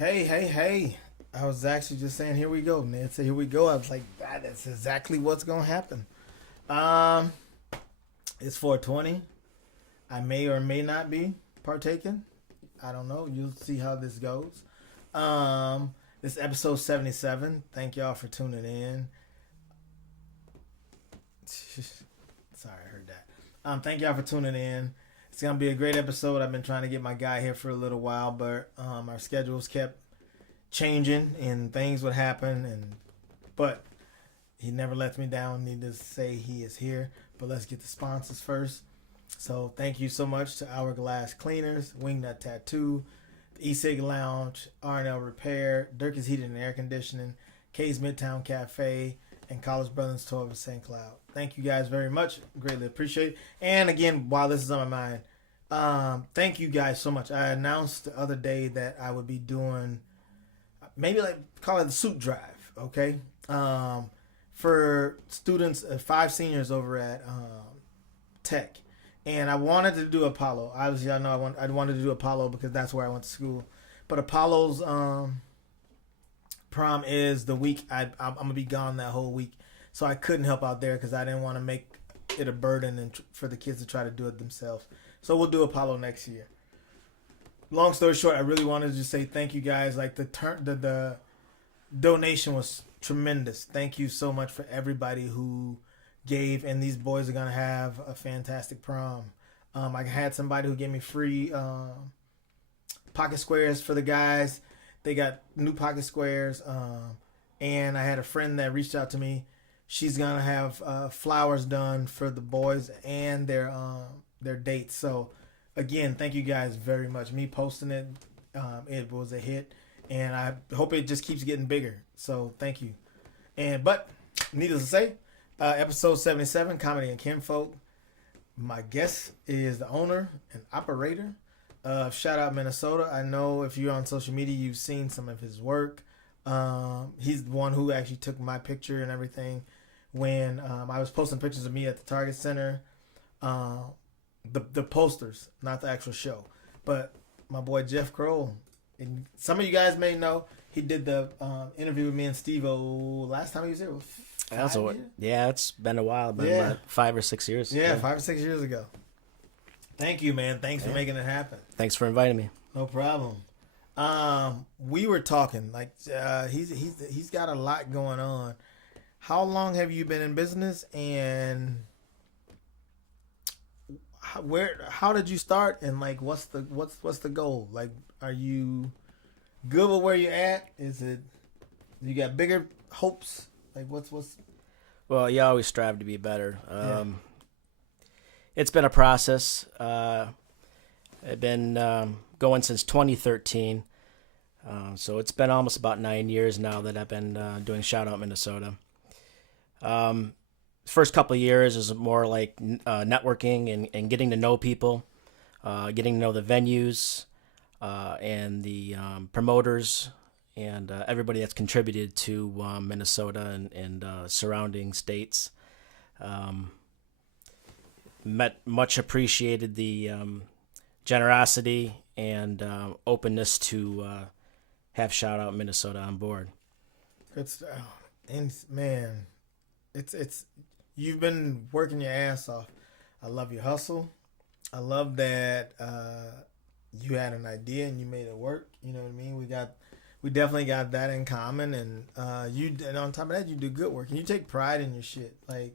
Hey. I was actually just saying, here we go. Ned said, here we go. I was like, that's exactly what's going to happen. Um, it's 420. I may or may not be partaking. I don't know. You'll see how this goes. This is episode 77. Thank y'all for tuning in. Sorry, I heard that. Thank y'all for tuning in. It's going to be a great episode. I've been trying to get my guy here for a little while, but our schedules kept changing and things would happen, but he never lets me down. Needless to say, he is here. But let's get the sponsors first. So thank you so much to Hourglass Cleaners, Wingnut Tattoo, the E-Cig Lounge, R&L Repair, Dirk's Heating and Air Conditioning, K's Midtown Cafe, and College Brothers 12 of St. Cloud. Thank you guys very much. Greatly appreciate it. And again, while this is on my mind, thank you guys so much. I announced the other day that I would be doing maybe call it the soup drive, okay? For students, 5 seniors over at Tech. And I wanted to do Apollo. Obviously, I know I wanted to do Apollo because that's where I went to school. But Apollo's prom is the week I'm going to be gone that whole week. So I couldn't help out there because I didn't want to make it a burden and for the kids to try to do it themselves. So we'll do Apollo next year. Long story short, I really wanted to just say thank you guys. Like the donation was tremendous. Thank you so much for everybody who gave, and these boys are gonna have a fantastic prom. I had somebody who gave me free pocket squares for the guys. They got new pocket squares, and I had a friend that reached out to me. She's gonna have flowers done for the boys and their dates. So again, thank you guys very much. Me posting it, it was a hit, and I hope it just keeps getting bigger. So thank you. But needless to say, episode 77, Comedy and Kinfolk. My guest is the owner and operator of Shout Out Minnesota. I know if you're on social media, you've seen some of his work. He's the one who actually took my picture and everything when I was posting pictures of me at the Target Center. The posters, not the actual show. But my boy Jeff Croyle, and some of you guys may know, he did the interview with me and Steve-O last time he was here. It's been a while, about 5 or 6 years. Yeah, 5 or 6 years ago. Thank you, man. Thanks for making it happen. Thanks for inviting me. No problem. We were talking he's got a lot going on. How long have you been in business, and how did you start, and what's the goal? Like, are you good with where you're at? Is it you got bigger hopes? Like what's Well, you always strive to be better. It's been a process. I've been going since 2013. So it's been almost about 9 years now that I've been doing Shout Out Minnesota. First couple of years is more like networking and getting to know people, getting to know the venues and the promoters and everybody that's contributed to Minnesota and surrounding states. Much appreciated the generosity and openness to have Shout Out Minnesota on board. Good stuff. And man, it's you've been working your ass off. I love your hustle. I love that you had an idea and you made it work. You know what I mean? We definitely got that in common, and and on top of that, you do good work and you take pride in your shit. Like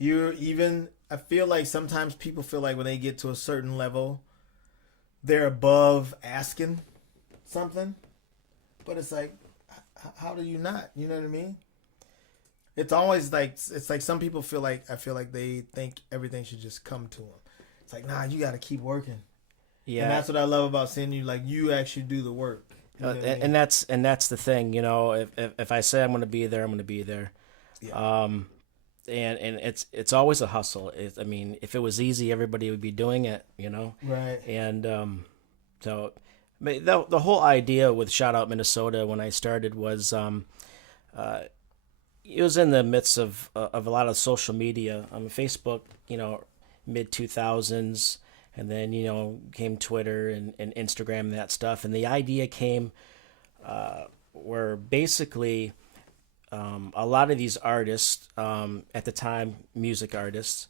I feel like sometimes people feel like when they get to a certain level, they're above asking something, but it's like, how do you not? You know what I mean? It's always it's like some people feel like they think everything should just come to them. It's like, nah, you got to keep working. Yeah, and that's what I love about seeing you. Like, you actually do the work. You know what I mean? And that's the thing. You know, if I say I'm going to be there, I'm going to be there. Yeah. And it's always a hustle. I mean, if it was easy, everybody would be doing it. You know. Right. And so the whole idea with Shout Out Minnesota when I started was it was in the midst of a lot of social media. Facebook, mid 2000s, and then came Twitter and Instagram and that stuff. And the idea came where basically a lot of these artists, at the time, music artists,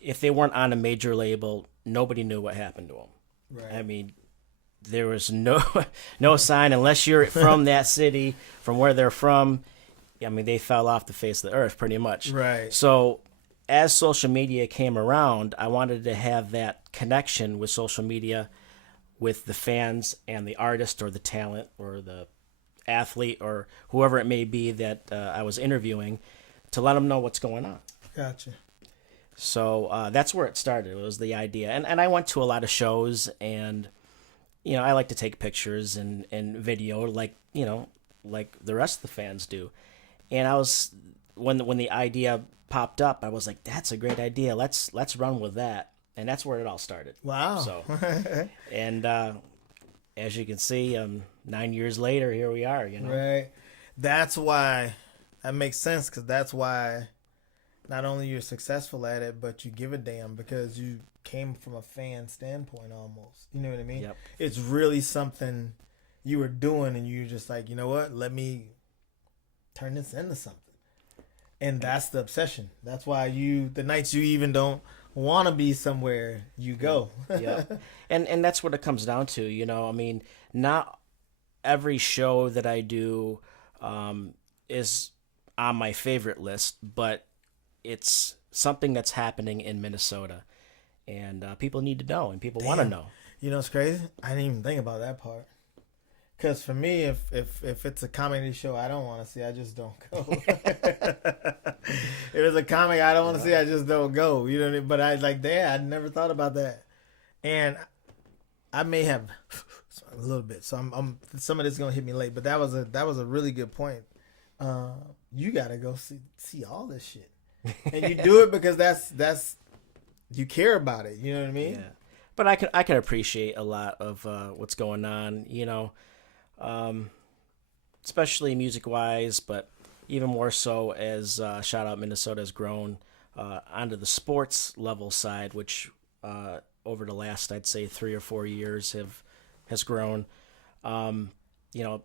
if they weren't on a major label, nobody knew what happened to them. Right. I mean, there was no sign unless you're from that city, from where they're from. I mean, they fell off the face of the earth pretty much. Right. So as social media came around, I wanted to have that connection with social media, with the fans and the artist or the talent or the athlete or whoever it may be that I was interviewing, to let them know what's going on. Gotcha. So that's where it started. It was the idea. And I went to a lot of shows, and, you know, I like to take pictures and video like the rest of the fans do. And I was, when the idea popped up, I was like, that's a great idea. Let's run with that. And that's where it all started. Wow. So, and as you can see, 9 years later, here we are, you know. Right. That's why, that makes sense, because that's why not only you're successful at it, but you give a damn, because you came from a fan standpoint almost. You know what I mean? Yep. It's really something you were doing, and you're just like, you know what? Let me turn this into something. And that's the obsession. That's why the nights you even don't want to be somewhere, you go. Yeah. And that's what it comes down to, you know. I mean, not every show that I do is on my favorite list, but it's something that's happening in Minnesota, and people need to know, and people want to know. You know what's crazy? I didn't even think about that part. Because for me, if it's a comedy show I don't want to see, I just don't go. If it's a comic I don't want to see, I just don't go. You know what I mean? But I never thought about that. And I may have a little bit. So I'm some of this is gonna hit me late. But that was a really good point. You gotta go see all this shit, and you do it because that's you care about it. You know what I mean? Yeah. But I can appreciate a lot of what's going on. You know. Especially music-wise, but even more so as Shout Out Minnesota has grown onto the sports level side, which over the last, I'd say, 3 or 4 years has grown. You know,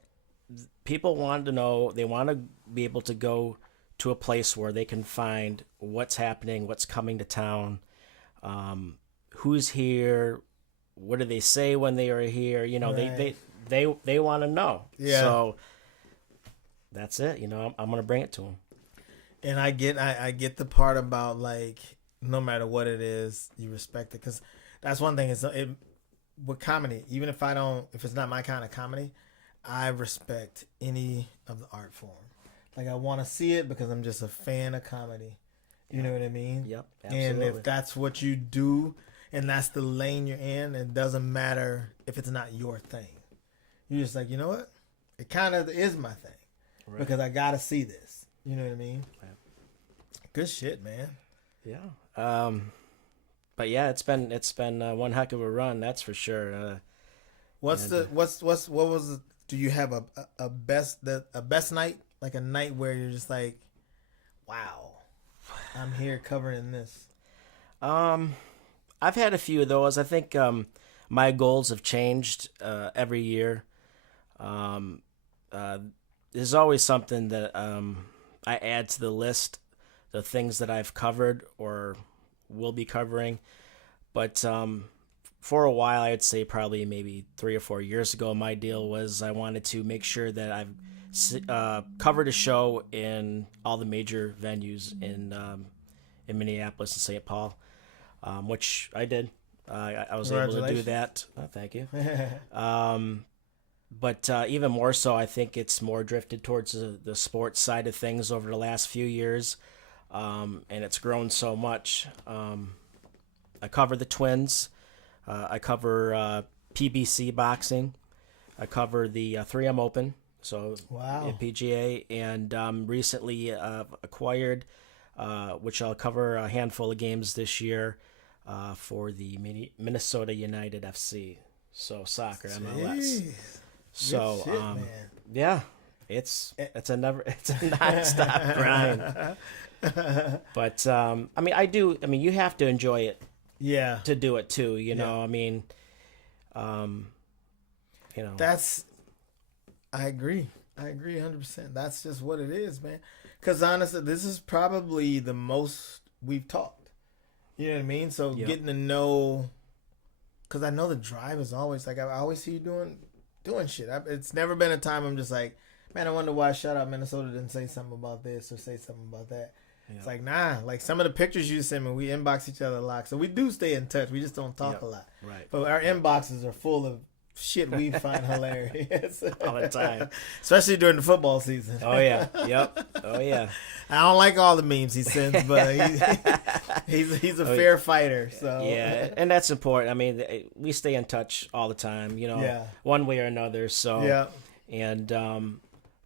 people want to know, they want to be able to go to a place where they can find what's happening, what's coming to town, who's here, what do they say when they are here. You know, right. They want to know. Yeah. So that's it. You know, I'm going to bring it to them. And I get the part about, like, no matter what it is, you respect it. Because that's one thing. With comedy, even if it's not my kind of comedy, I respect any of the art form. Like, I want to see it because I'm just a fan of comedy. You know what I mean? Yep, absolutely. And if that's what you do and that's the lane you're in, it doesn't matter if it's not your thing. You're just like, you know what? It kind of is my thing. Right. Because I got to see this. You know what I mean? Right. Good shit, man. Yeah. But yeah, it's been one heck of a run, that's for sure. What was do you have a best night, like a night where you're just like, wow, I'm here covering this? I've had a few of those. I think my goals have changed every year. There's always something that I add to the list, the things that I've covered or will be covering. But for a while, I'd say probably maybe 3 or 4 years ago, my deal was I wanted to make sure that I've covered a show in all the major venues in Minneapolis and St. Paul, which I did. I was able to do that. Oh, thank you. But even more so, I think it's more drifted towards the sports side of things over the last few years, and it's grown so much. I cover the Twins. I cover PBC boxing. I cover the 3M Open, so wow. PGA, and recently acquired, which I'll cover a handful of games this year for the Minnesota United FC. So soccer, MLS. Jeez. So shit, man. Yeah, it's a nonstop grind. But I mean, you have to enjoy it. Yeah. To do it too, you know. I mean, you know. That's I agree 100%. That's just what it is, man. Because honestly, this is probably the most we've talked. You know what I mean? So getting to know, because I know the drive is always like, I always see you doing shit. It's never been a time I'm just like, man, I wonder why Shout Out Minnesota didn't say something about this or say something about that. It's like, nah, like some of the pictures you send me, we inbox each other a lot. So we do stay in touch. We just don't talk a lot. Right. But our inboxes are full of shit we find hilarious. All the time. Especially during the football season. Oh, yeah. Yep. Oh, yeah. I don't like all the memes he sends, but he's a fair fighter. So yeah, and that's important. I mean, we stay in touch all the time, one way or another. So, and,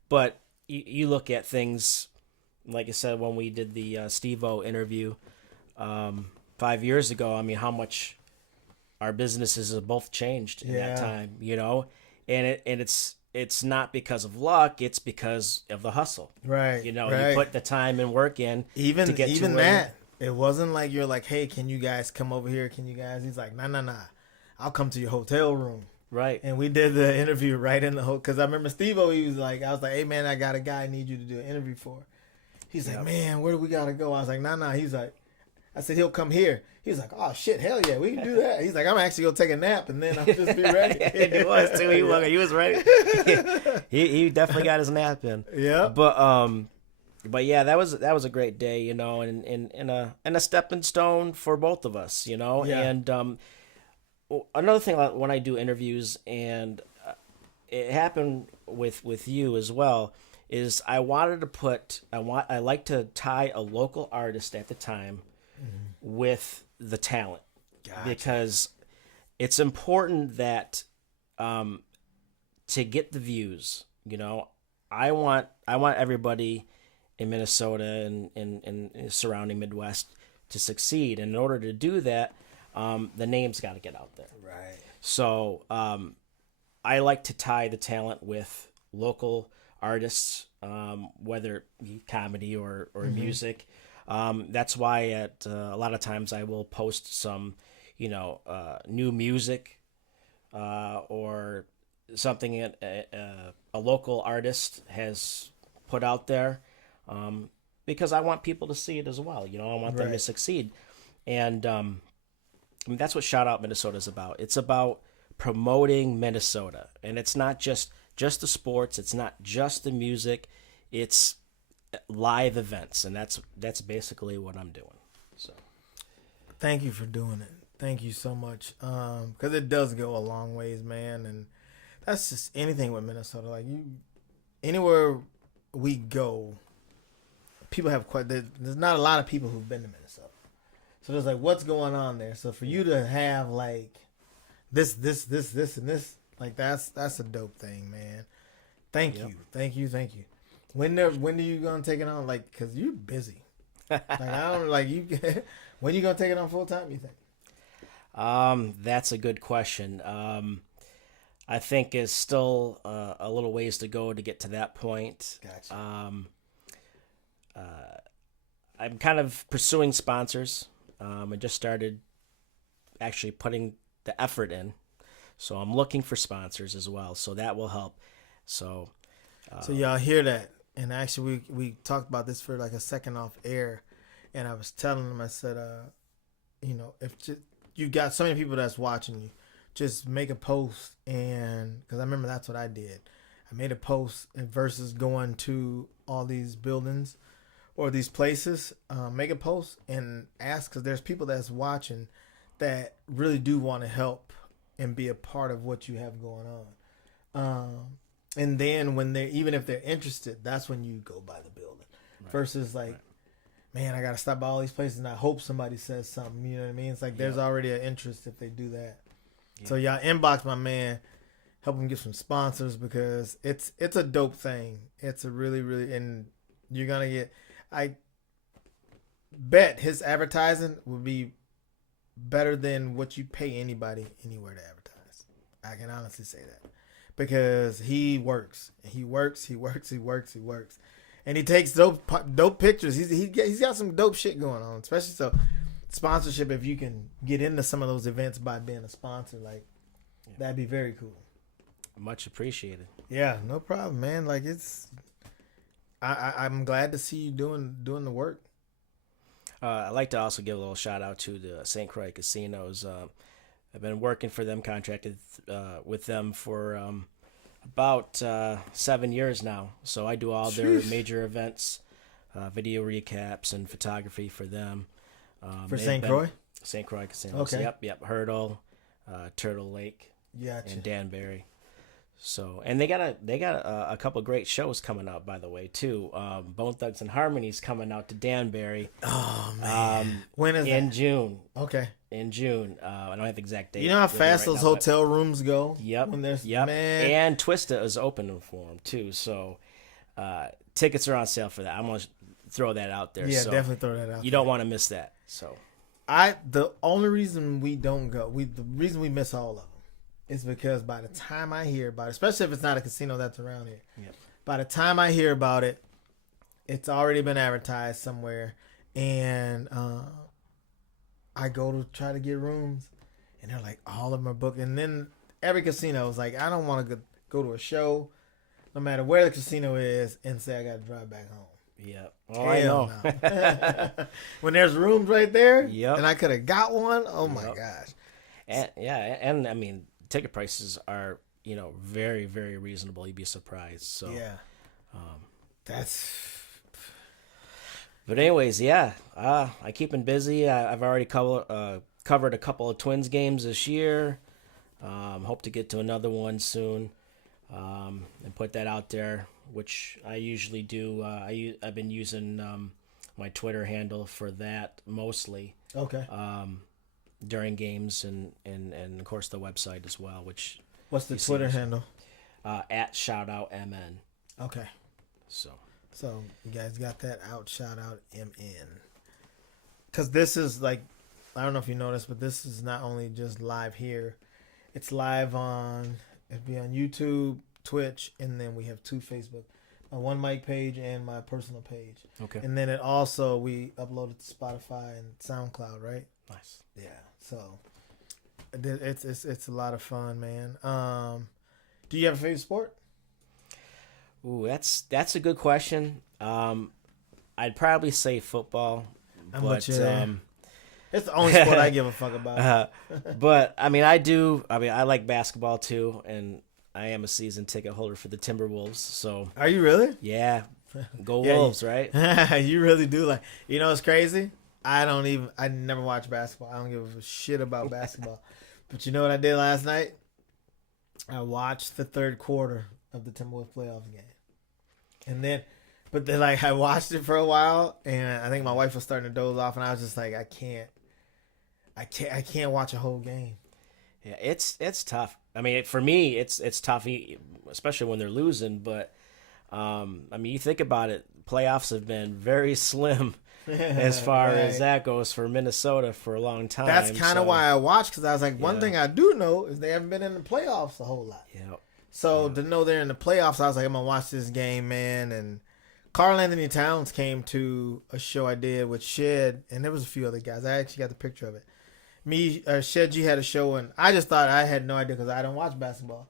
but you look at things, like I said, when we did the Steve-O interview 5 years ago, I mean, how much our businesses have both changed in that time, and it's not because of luck, it's because of the hustle. Right. You put the time and work in even to get even to that. It wasn't like you're like, hey, can you guys come over here? Can you guys? He's like, nah. I'll come to your hotel room. Right. And we did the interview right in the hotel. Because I remember Steve-O, I was like, hey, man, I got a guy I need you to do an interview for. He's like, man, where do we got to go? I was like, nah. He's like, I said, he'll come here. He's like, oh, shit, hell yeah, we can do that. He's like, I'm actually going to take a nap, and then I'll just be ready. He was, too. He was ready. he definitely got his nap in. Yeah. But yeah, that was a great day, and a stepping stone for both of us, Yeah. And another thing when I do interviews, and it happened with you as well, is I like to tie a local artist at the time with the talent. Gotcha. Because it's important that to get the views, I want everybody in Minnesota and surrounding Midwest to succeed. And in order to do that, the name's got to get out there. Right. So I like to tie the talent with local artists, whether it be comedy or music. That's why at a lot of times I will post some, new music or something a local artist has put out there, because I want people to see it as well. I want them to succeed. And I mean, that's what Shout Out Minnesota is about. It's about promoting Minnesota. And it's not just the sports. It's not just the music. It's live events. And that's basically what I'm doing. So, thank you for doing it. Thank you so much. Because it does go a long ways, man. And that's just anything with Minnesota. Like, anywhere we go, people have there's not a lot of people who've been to Minnesota. So there's like, what's going on there? So for you to have like this, and this, like that's a dope thing, man. Thank you. When are you gonna take it on? Like, cause you're busy. Like I don't like you. When you gonna take it on full time? You think? That's a good question. I think it's still a little ways to go to get to that point. Gotcha. I'm kind of pursuing sponsors. I just started actually putting the effort in. So I'm looking for sponsors as well. So that will help. So y'all hear that. And actually we talked about this for like a second off air. And I was telling them, I said, if you've got so many people that's watching you, just make a post. And because I remember that's what I did. I made a post versus going to all these buildings or these places. Make a post and ask, because there's people that's watching that really do want to help and be a part of what you have going on. And then when even if they're interested, that's when you go by the building. Right. Versus like, man, I got to stop by all these places and I hope somebody says something. You know what I mean? It's like there's already an interest if they do that. Yeah. So y'all inbox my man, help him get some sponsors, because it's a dope thing. It's a really, really, and you're going to get, I bet his advertising would be better than what you pay anybody anywhere to advertise. I can honestly say that. Because he works. And he takes dope pictures. He's got some dope shit going on. Especially so sponsorship, if you can get into some of those events by being a sponsor, like that'd be very cool. Much appreciated. Yeah, no problem, man. Like I'm glad to see you doing the work. I'd like to also give a little shout out to the St. Croix Casinos. I've been working for them, contracted with them for about 7 years now. So I do all their major events, video recaps, and photography for them. For St. Croix? St. Croix Casinos. Okay. Yep. Hurdle, Turtle Lake, Gotcha. and Danbury. So, and they got a couple great shows coming out, by the way, too. Bone Thugs and Harmony's coming out to Danbury. Oh man, when is in that? June? Okay, in June. I don't have the exact date. You know how fast those hotel rooms go. Yep. When there's man. And Twista is open for them too. So, tickets are on sale for that. I'm gonna throw that out there. Yeah, so definitely throw that out. You don't want to miss that. So, the only reason we don't go, the reason we miss all of them. It's because by the time I hear about it, especially if it's not a casino that's around here, by the time I hear about it, it's already been advertised somewhere, and I go to try to get rooms, and they're like, all of them are booked. And then every casino is like, I don't want to go to a show, no matter where the casino is, and say I got to drive back home. Yeah. Oh, I know. No. When there's rooms right there, and I could have got one, oh my gosh. And I mean, ticket prices are, very, very reasonable. You'd be surprised. So that's. But anyways, I keep him busy. I've already covered a couple of Twins games this year. Hope to get to another one soon, and put that out there, which I usually do. I've been using my Twitter handle for that mostly. Okay. During games and of course the website as well. What's the Twitter handle? At ShoutoutMN. Okay. So you guys got that out. Shout out MN. Because this is like, I don't know if you noticed, but this is not only just live here. It's live it'll be on YouTube, Twitch, and then we have 2 Facebook. My One Mic page and my personal page. Okay. And then we upload it to Spotify and SoundCloud, right? Nice. Yeah. So it's a lot of fun, man. Do you have a favorite sport? Ooh, that's a good question. I'd probably say football. It's the only sport I give a fuck about. But I mean, I like basketball too, and I am a season ticket holder for the Timberwolves. So are you really? Yeah, go Wolves, right? You really do. Like, it's crazy. I never watch basketball. I don't give a shit about basketball. But you know what I did last night? I watched the third quarter of the Timberwolves playoffs game. And then, I watched it for a while, and I think my wife was starting to doze off, and I was just like, I can't watch a whole game. Yeah, it's tough. I mean, for me, it's tough, especially when they're losing. But I mean, you think about it, playoffs have been very slim as far as that goes for Minnesota for a long time. That's kind of why I watched, because I was like, one thing I do know is they haven't been in the playoffs a whole lot. Yeah. So to know they're in the playoffs, I was like, I'm gonna watch this game, man. And Karl Anthony Towns came to a show I did with Shed, and there was a few other guys. I actually got the picture of it. Shed G had a show, and I just thought, I had no idea because I don't watch basketball.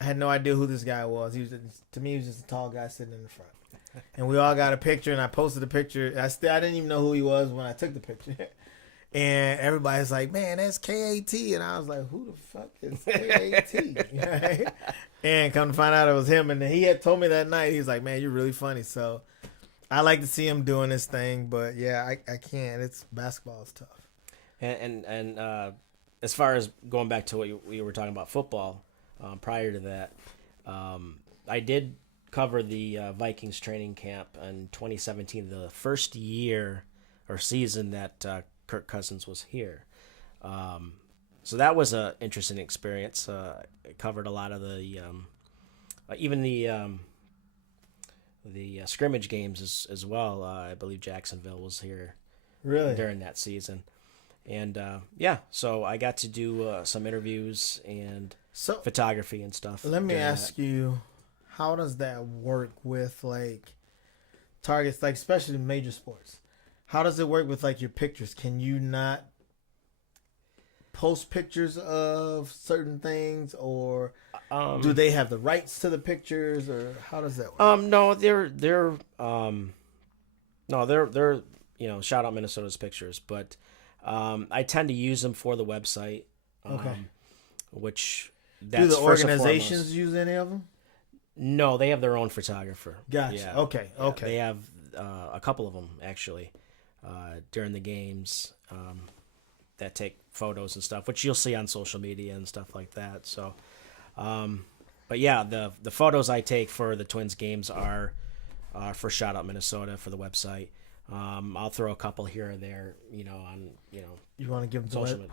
I had no idea who this guy was. To me, he was just a tall guy sitting in the front. And we all got a picture, and I posted the picture. I didn't even know who he was when I took the picture. And everybody's like, man, that's KAT. And I was like, who the fuck is KAT? Right? And come to find out it was him. And he had told me that night, he's like, man, you're really funny. So I like to see him doing this thing. But, yeah, I can't. Basketball is tough. And as far as going back to what we were talking about football, prior to that, I did cover the Vikings training camp in 2017, the first year or season that Kirk Cousins was here. So that was an interesting experience. It covered a lot of the even the scrimmage games as well. I believe Jacksonville was here during that season. And so I got to do some interviews and photography and stuff. Let me ask you, how does that work with targets, especially major sports? How does it work with your pictures? Can you not post pictures of certain things, or Do they have the rights to the pictures, or how does that work? No, they're shout out Minnesota's pictures, but I tend to use them for the website. Okay. Which do that's the first and organizations foremost. use any of them? No, they have their own photographer. Gotcha. Yeah. Okay. Yeah, Okay. They have a couple of them actually during the games that take photos and stuff, which you'll see on social media and stuff like that. So, but yeah, the photos I take for the Twins games are for Shout Out Minnesota for the website. I'll throw a couple here or there, on You want to give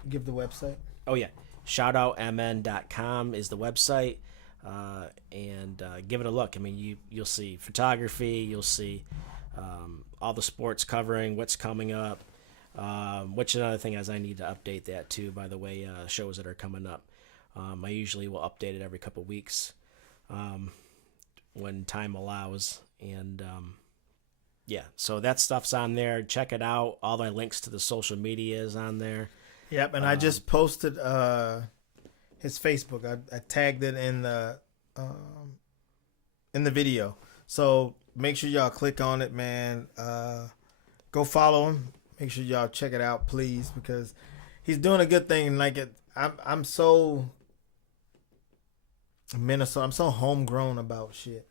give the website? Oh yeah, shoutoutmn.com is the website, and give it a look. I mean, you'll see photography, you'll see all the sports covering, what's coming up. Which another thing is I need to update that too. By the way, shows that are coming up. I usually will update it every couple weeks when time allows, and yeah, so that stuff's on there. Check it out. All my links to the social media is on there. Yep, and I just posted his Facebook. I tagged it in the video. So make sure y'all click on it, man. Go follow him. Make sure y'all check it out, please, because he's doing a good thing. Like I'm so Minnesota. I'm so homegrown about shit.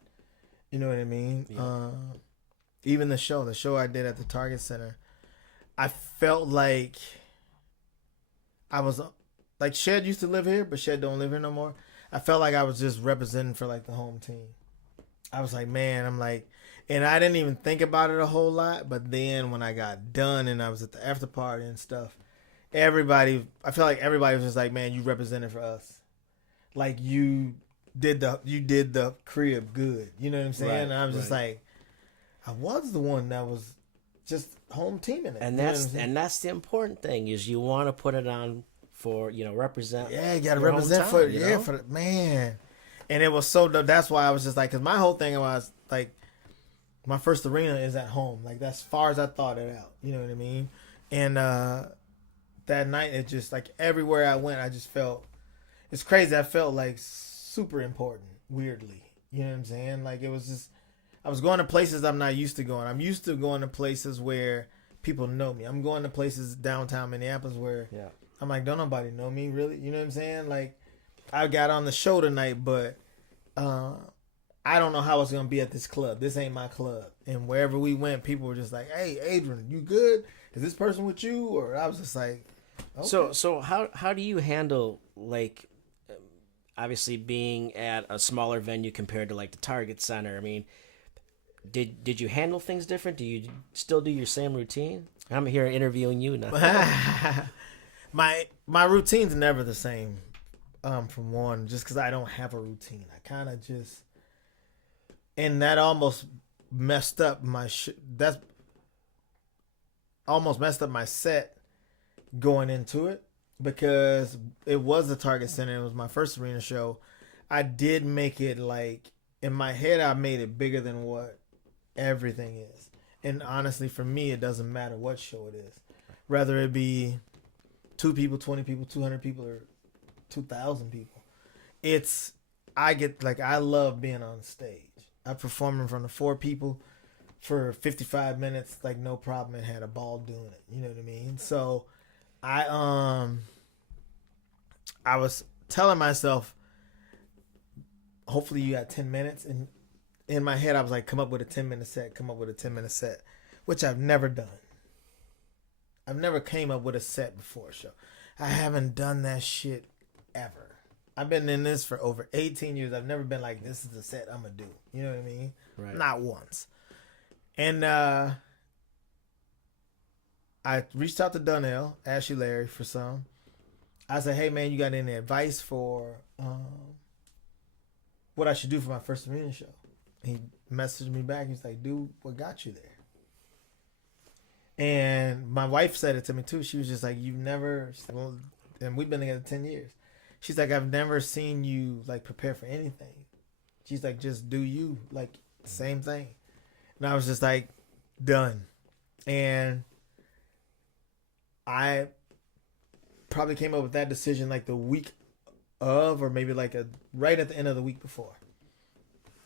You know what I mean? Yeah. Even the show I did at the Target Center, I felt like I was like Shed used to live here, but Shed don't live here no more. I felt like I was just representing for like the home team. I was like, man, and I didn't even think about it a whole lot. But then when I got done and I was at the after party and stuff, I felt like everybody was just like, man, you represented for us. Like you did the crib good. You know what I'm saying? Right, and I was just like, I was the one that was just home teaming it. And that's the important thing is you want to put it on for, represent. Yeah, you got to represent for the man. And it was so dope. That's why I was just like, because my whole thing was like, my first arena is at home. Like that's as far as I thought it out. You know what I mean? And that night, it just like everywhere I went, I just felt, it's crazy. I felt like super important, weirdly. You know what I'm saying? Like it was just, I was going to places I'm not used to going. I'm used to going to places where people know me. I'm going to places downtown Minneapolis where I'm like, don't nobody know me, really? You know what I'm saying? Like, I got on the show tonight, but I don't know how it's going to be at this club. This ain't my club. And wherever we went, people were just like, hey, Adrian, you good? Is this person with you? Or I was just like, okay. So how do you handle, like, obviously being at a smaller venue compared to, like, the Target Center? I mean, Did you handle things different? Do you still do your same routine? I'm here interviewing you now. My routine's never the same. From one, just because I don't have a routine. I kind of just, and that almost messed up my that's almost messed up my set going into it, because it was the Target Center. It was my first arena show. I did make it like, in my head, I made it bigger than what everything is. And honestly, for me, it doesn't matter what show it is. Whether it be 2 people, 20 people, 200 people, or 2,000 people. I love being on stage. I performed in front of 4 people for 55 minutes, like no problem, and had a ball doing it. You know what I mean? So I was telling myself, hopefully you got 10 minutes. And in my head, I was like, come up with a 10-minute set, which I've never done. I've never came up with a set before a show. I haven't done that shit ever. I've been in this for over 18 years. I've never been like, this is the set I'm going to do. You know what I mean? Right. Not once. And I reached out to Donnell, Ashley Larry, for some. I said, hey, man, you got any advice for what I should do for my first arena show? He messaged me back. He's like, dude, what got you there? And my wife said it to me too. She was just like, you've never, well, and we've been together 10 years. She's like, I've never seen you like prepare for anything. She's like, just do you, like same thing. And I was just like, done. And I probably came up with that decision like the week of, or maybe like right at the end of the week before.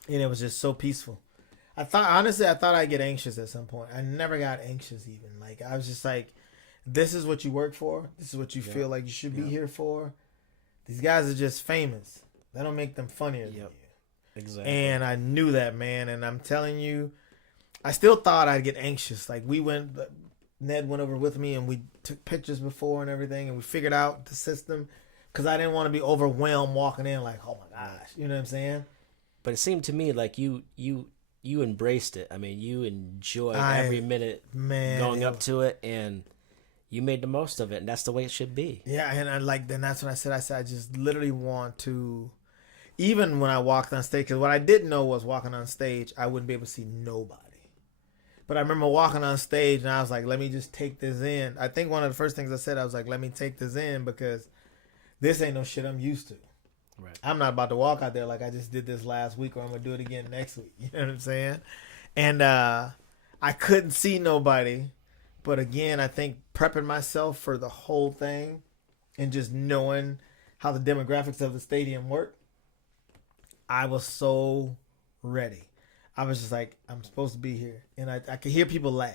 And it was just so peaceful. I thought I'd get anxious at some point. I never got anxious even. Like, I was just like, this is what you work for. This is what you feel like you should be here for. These guys are just famous. That don't make them funnier than you. Exactly. And I knew that, man. And I'm telling you, I still thought I'd get anxious. Like, Ned went over with me and we took pictures before and everything, and we figured out the system because I didn't want to be overwhelmed walking in like, oh my gosh, you know what I'm saying? But it seemed to me like you embraced it. I mean, you enjoyed every minute going up to it, and you made the most of it, and that's the way it should be. Yeah, and then that's when I said I just literally want to, even when I walked on stage, because what I didn't know was walking on stage, I wouldn't be able to see nobody. But I remember walking on stage, and I was like, let me just take this in. I think one of the first things I said, I was like, let me take this in, because this ain't no shit I'm used to. Right. I'm not about to walk out there like I just did this last week, or I'm going to do it again next week. You know what I'm saying? And I couldn't see nobody. But again, I think prepping myself for the whole thing and just knowing how the demographics of the stadium work, I was so ready. I was just like, I'm supposed to be here. And I could hear people laugh.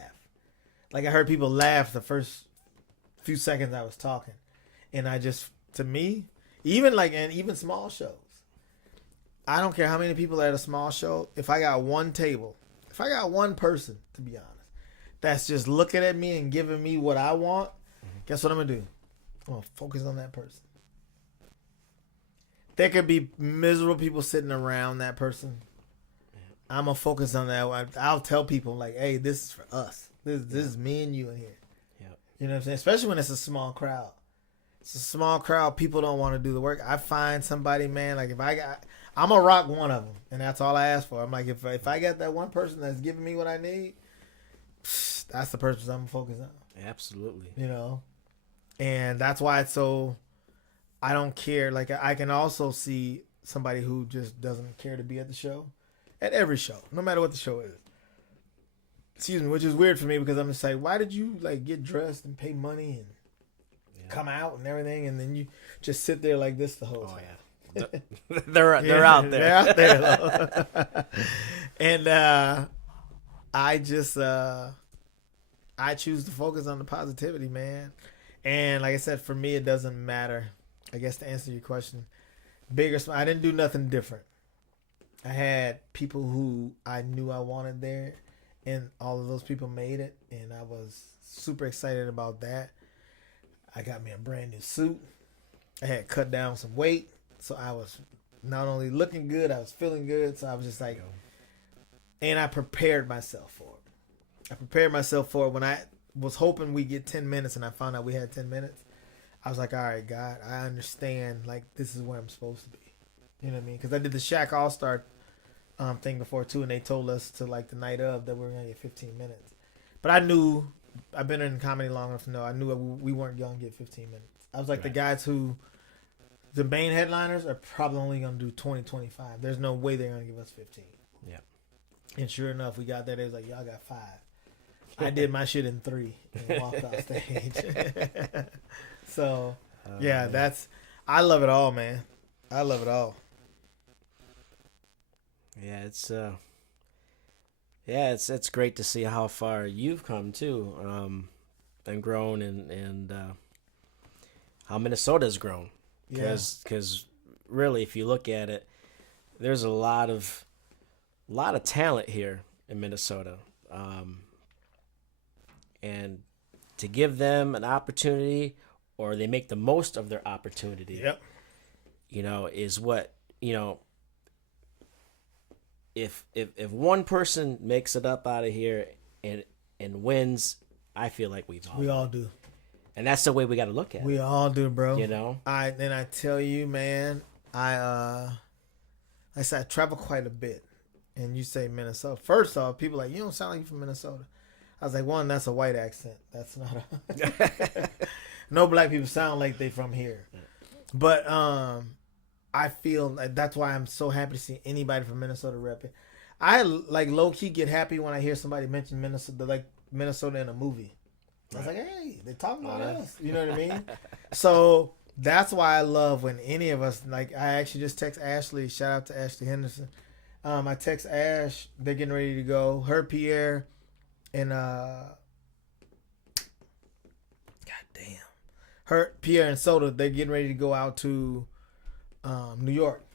Like, I heard people laugh the first few seconds I was talking. And I just, to me, even small shows, I don't care how many people are at a small show. If I got one table, if I got one person, to be honest, that's just looking at me and giving me what I want, guess what I'm going to do? I'm going to focus on that person. There could be miserable people sitting around that person. I'm going to focus on that. I'll tell people, like, hey, this is for us. This is me and you in here. Yep. You know what I'm saying? Especially when it's a small crowd. It's a small crowd. People don't want to do the work. I find somebody, man, like, I'm going to rock one of them, and that's all I ask for. I'm like, if I got that one person that's giving me what I need, that's the person I'm going to focus on. Absolutely. You know? And that's why it's so, I don't care. Like, I can also see somebody who just doesn't care to be at the show. At every show, no matter what the show is. Excuse me, which is weird for me because I'm just like, why did you like get dressed and pay money and come out and everything, and then you just sit there like this the whole time? Yeah. They're out there. They're out there. And I just I choose to focus on the positivity, man. And like I said, for me, it doesn't matter. I guess to answer your question, big or small, I didn't do nothing different. I had people who I knew I wanted there, and all of those people made it, and I was super excited about that. I got me a brand new suit. I had cut down some weight, so I was not only looking good, I was feeling good, so I was just like, and I prepared myself for it. I prepared myself for it when I was hoping we get 10 minutes, and I found out we had 10 minutes. I was like, all right, God, I understand, like, this is where I'm supposed to be. You know what I mean? Because I did the Shaq All-Star thing before, too, and they told us to, like, the night of that we were going to get 15 minutes. But I knew, I've been in comedy long enough to know, I knew we weren't going to get 15 minutes. I was like, the guys who, the main headliners are probably only going to do 20, 25. There's no way they're going to give us 15. Yeah. And sure enough, we got there, they was like, y'all got 5. I did my shit in 3 and walked off stage. So, yeah, man. I love it all, man. I love it all. Yeah, it's great to see how far you've come too, and grown, and how Minnesota's grown. Because really, if you look at it, there's a lot of talent here in Minnesota, and to give them an opportunity, or they make the most of their opportunity. Yep. You know, is what, you know. If one person makes it up out of here and wins, I feel like we all do. And that's the way we got to look at it. We all do, bro. You know? I tell you, man, I said I travel quite a bit. And you say Minnesota. First off, people are like, you don't sound like you're from Minnesota. I was like, one, that's a white accent. That's not a... No black people sound like they from here. But I feel like that's why I'm so happy to see anybody from Minnesota repping. I like low key get happy when I hear somebody mention Minnesota in a movie. I was like, hey, they're talking about us. You know what I mean? So That's why I love when any of us, like, I actually just text Ashley. Shout out to Ashley Henderson. I text Ash. They're getting ready to go. Her, Pierre, and God damn, her, Pierre, and Soda. They're getting ready to go out to New York.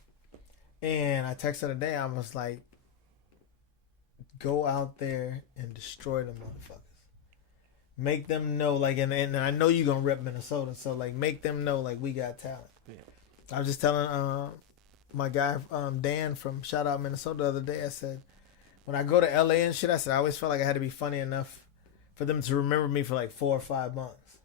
And I texted her today. I was like, go out there and destroy them motherfuckers. Make them know, like, and I know you're gonna rep Minnesota, so like, make them know, like, we got talent. Yeah. I was just telling my guy Dan from Shout Out Minnesota the other day. I said, when I go to LA and shit, I said I always felt like I had to be funny enough for them to remember me for like 4 or 5 months,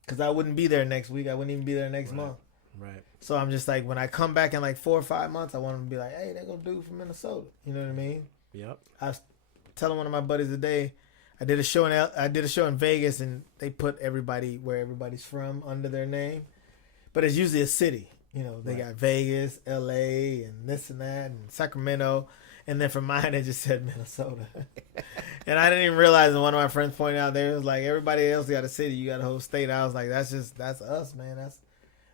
because I wouldn't be there next week. I wouldn't even be there next month. Right. So I'm just like, when I come back in like 4 or 5 months, I want them to be like, hey, they go dude from Minnesota. You know what I mean? Yep. I was telling one of my buddies today. I did a show in Vegas, and they put everybody where everybody's from under their name, but it's usually a city. You know, they got Vegas, LA, and this and that, and Sacramento, and then for mine it just said Minnesota. And I didn't even realize, and one of my friends pointed out there, it was like, everybody else got a city, you got a whole state. I was like, that's us, man.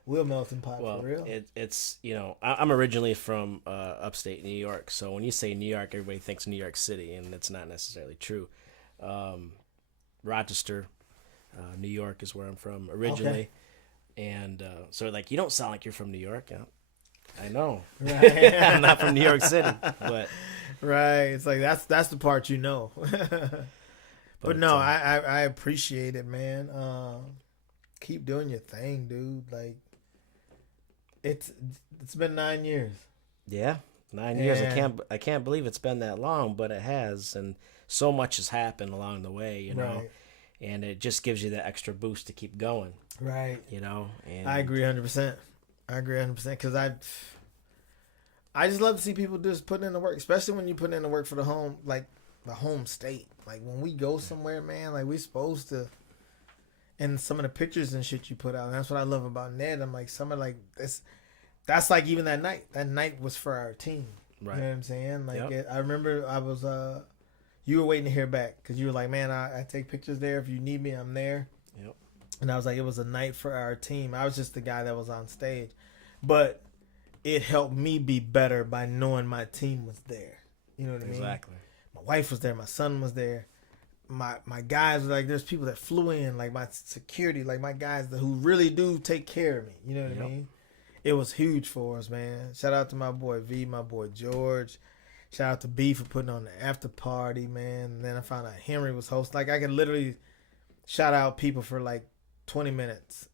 We're melting pot for real. It's I'm originally from upstate New York, so when you say New York, everybody thinks New York City, and that's not necessarily true. Rochester, New York is where I'm from originally, and so like, you don't sound like you're from New York. I know, right. I'm not from New York City, but right, it's like that's the part, you know. but no, I appreciate it, man. Keep doing your thing, dude. Like, it's been 9 years. Yeah, 9 years. I can't believe it's been that long, but it has, and so much has happened along the way, you know, and it just gives you that extra boost to keep going. Right. You know, and I agree 100%. Because I just love to see people just putting in the work, especially when you put in the work for the home state. Like, when we go somewhere, man, like, we supposed to. And some of the pictures and shit you put out, and that's what I love about Ned. I'm like, some of like this, that's like, even that night was for our team. Right. You know what I'm saying? Like, I remember I was you were waiting to hear back, because you were like, man, I take pictures there. If you need me, I'm there. Yep. And I was like, it was a night for our team. I was just the guy that was on stage, but it helped me be better by knowing my team was there. You know what I mean? Exactly. My wife was there. My son was there. My guys, like, there's people that flew in, like my security, like my guys who really do take care of me. You know what I mean? It was huge for us, man. Shout out to my boy V, my boy George. Shout out to B for putting on the after party, man. And then I found out Henry was hosting. Like, I could literally shout out people for like 20 minutes.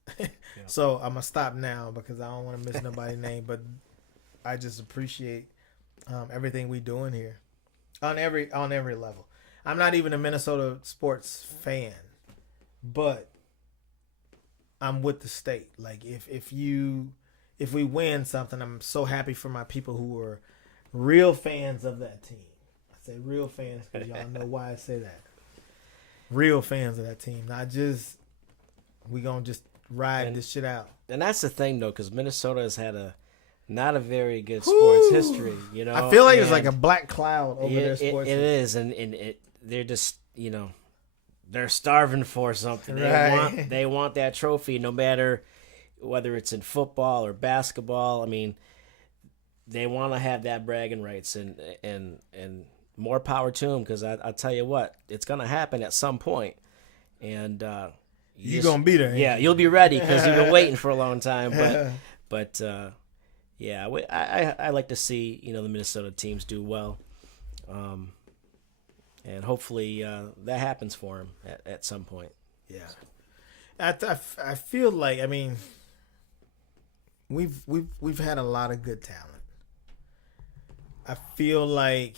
So I'm gonna stop now because I don't want to miss nobody's name. But I just appreciate everything we doing here on every level. I'm not even a Minnesota sports fan, but I'm with the state. Like, if we win something, I'm so happy for my people who are real fans of that team. I say real fans because y'all know why I say that. Real fans of that team, not just we gonna just ride this shit out. And that's the thing, though, because Minnesota has had not a very good sports history. You know, I feel like it's like a black cloud over their sports. It is, and they're just, you know, they're starving for something. Right. They want that trophy, no matter whether it's in football or basketball. I mean, they want to have that bragging rights, and more power to them, because I'll tell you what, it's gonna happen at some point, and you're gonna be there. Yeah, you'll be ready because you've been waiting for a long time. But yeah, I like to see, you know, the Minnesota teams do well. And hopefully that happens for him at some point. Yeah, I feel like, I mean, we've had a lot of good talent. I feel like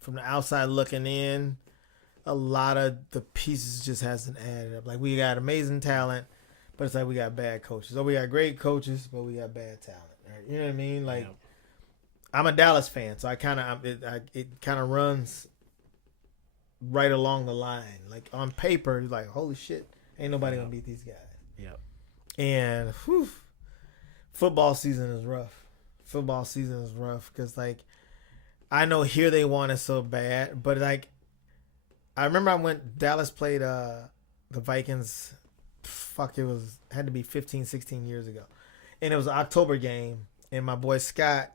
from the outside looking in, a lot of the pieces just hasn't added up. Like, we got amazing talent, but it's like we got bad coaches. Or we got great coaches, but we got bad talent. Right? You know what I mean? Like, I'm a Dallas fan, so it kind of runs right along the line. Like, on paper, it's like, holy shit, ain't nobody gonna beat these guys. Yep. And football season is rough. Because, like, I know here they want it so bad, but, like, I remember Dallas played the Vikings had to be 15, 16 years ago. And it was an October game. And my boy Scott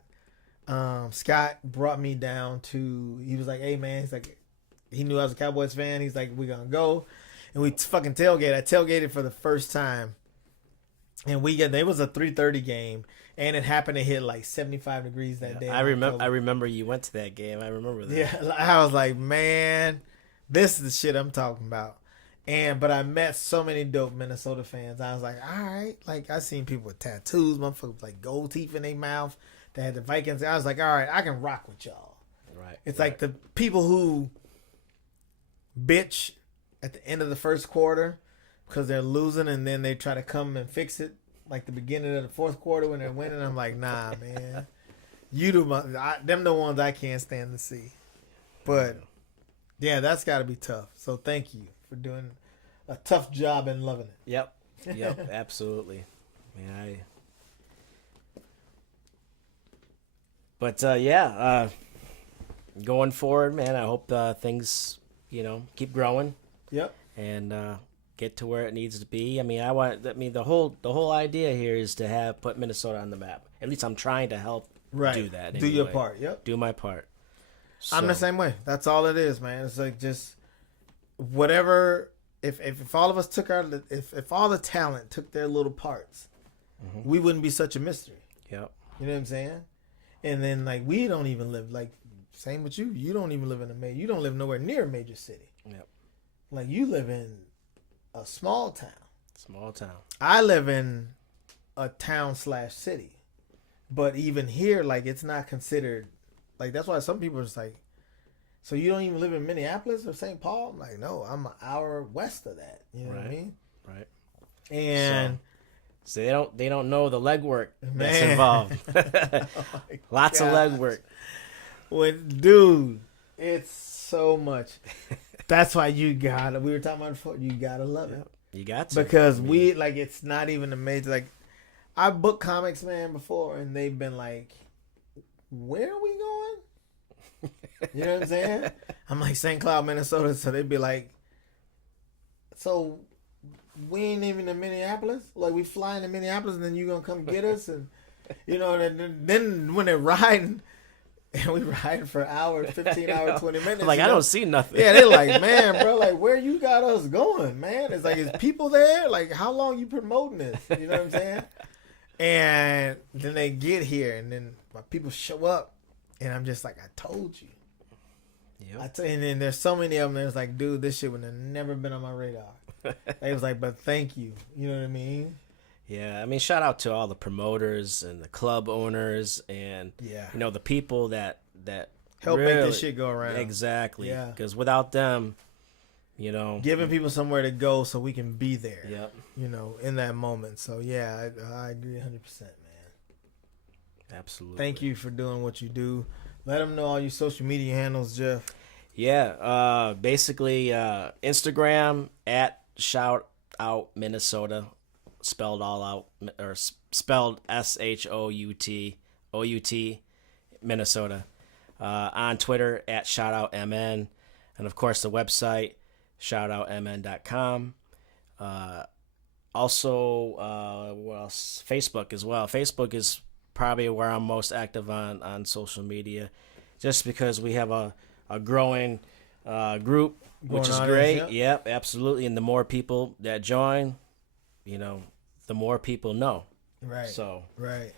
brought me down to, he was like, hey man, he's like, he knew I was a Cowboys fan. He's like, we're going to go. And we fucking tailgated. I tailgated for the first time. And it was a 3:30 game. And it happened to hit like 75 degrees that day. I remember you went to that game. I remember that. Yeah, I was like, man, this is the shit I'm talking about. But I met so many dope Minnesota fans. I was like, all right. Like, I seen people with tattoos, motherfuckers with like gold teeth in their mouth. They had the Vikings. I was like, all right, I can rock with y'all. Right. It's like the people who bitch at the end of the first quarter because they're losing, and then they try to come and fix it like the beginning of the fourth quarter when they're winning. I'm like, nah, man. Them the ones I can't stand to see. But, yeah, that's got to be tough. So thank you for doing a tough job and loving it. Yep, absolutely. Man, going forward, man, I hope things, keep growing. Yep. And get to where it needs to be. I mean, the whole idea here is to put Minnesota on the map. At least I'm trying to help do that. Do your part. Yep. Do my part. So, I'm the same way. That's all it is, man. It's like just whatever. If all of us took if all the talent took their little parts, we wouldn't be such a mystery. Yep. You know what I'm saying? And then like we don't even live like same with you. You don't even live in you don't live nowhere near a major city. Yep. Like you live in a small town. Small town. I live in a town/city. But even here, like it's not considered like that's why some people are just like, so you don't even live in Minneapolis or St. Paul? I'm like, no, I'm an hour west of that. You know what I mean? Right. And so they don't know the legwork that's man. involved. Lots of legwork. Dude, it's so much. That's why we were talking about before, you gotta love it. You got to. Because it's not even a major, like, I booked comics, man, before, and they've been like, where are we going? You know what I'm saying? I'm like, St. Cloud, Minnesota. So they'd be like, so we ain't even in Minneapolis? Like, we flying to Minneapolis, and then you going to come get us? And, then when they're riding, and we riding for hours, 15 hours, 20 minutes. Like, I don't see nothing. Yeah, they're like, man, bro, like, where you got us going, man? It's like, is people there? Like, how long you promoting this? You know what I'm saying? And then they get here, and then my people show up, and I'm just like, I told you. Yep. And then there's so many of them that's like, dude, this shit would have never been on my radar. They was like, but thank you. You know what I mean? Yeah, I mean, shout out to all the promoters and the club owners and the people that help really, make this shit go around. Exactly. Yeah. Because without them, giving people somewhere to go so we can be there. Yep. In that moment. So yeah, I agree 100%, man. Absolutely. Thank you for doing what you do. Let them know all your social media handles, Jeff. Yeah. Basically, Instagram at Shout Out Minnesota, spelled all out, or spelled SHOUT Minnesota. On Twitter at Shout Out MN, and of course the website shoutoutmn.com. Also, what else? Facebook as well. Facebook is probably where I'm most active on social media, just because we have a growing group, which is great. Yep, absolutely. And the more people that join, the more people know. Right. So right.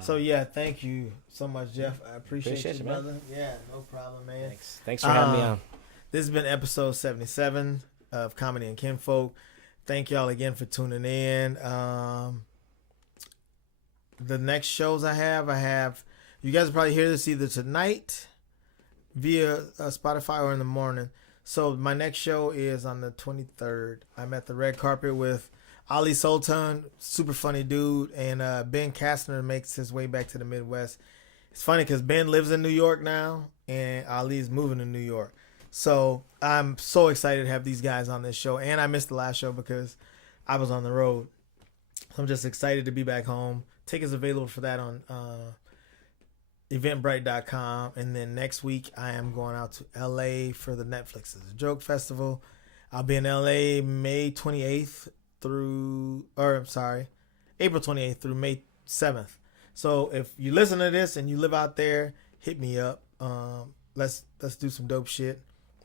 So yeah, thank you so much, Jeff. I appreciate you, brother. Man. Yeah, no problem, man. Thanks for having me on. This has been episode 77 of Comedy and Kinfolk. Thank y'all again for tuning in. The next shows I have, you guys will probably hear this either tonight via Spotify or in the morning. So my next show is on the 23rd. I'm at the red carpet with Ali Sultan, super funny dude, and Ben Kastner makes his way back to the Midwest. It's funny because Ben lives in New York now, and Ali's moving to New York. So I'm so excited to have these guys on this show, and I missed the last show because I was on the road. So I'm just excited to be back home. Tickets available for that on eventbrite.com. And then next week, I am going out to L.A. for the Netflix's Joke Festival. I'll be in L.A. May 28th April 28th through May 7th. So if you listen to this and you live out there, hit me up. Let's do some dope shit.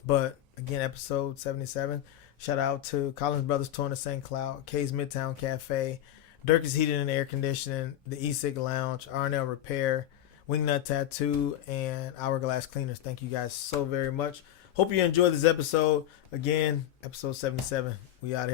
But again, episode 77. Shout out to Collins Brothers Torn to St. Cloud, K's Midtown Cafe, Dirk's Heating and Air Conditioning, the E-Sig Lounge, R&L Repair, Wingnut Tattoo, and Hourglass Cleaners. Thank you guys so very much. Hope you enjoyed this episode. Again, episode 77. We out of here.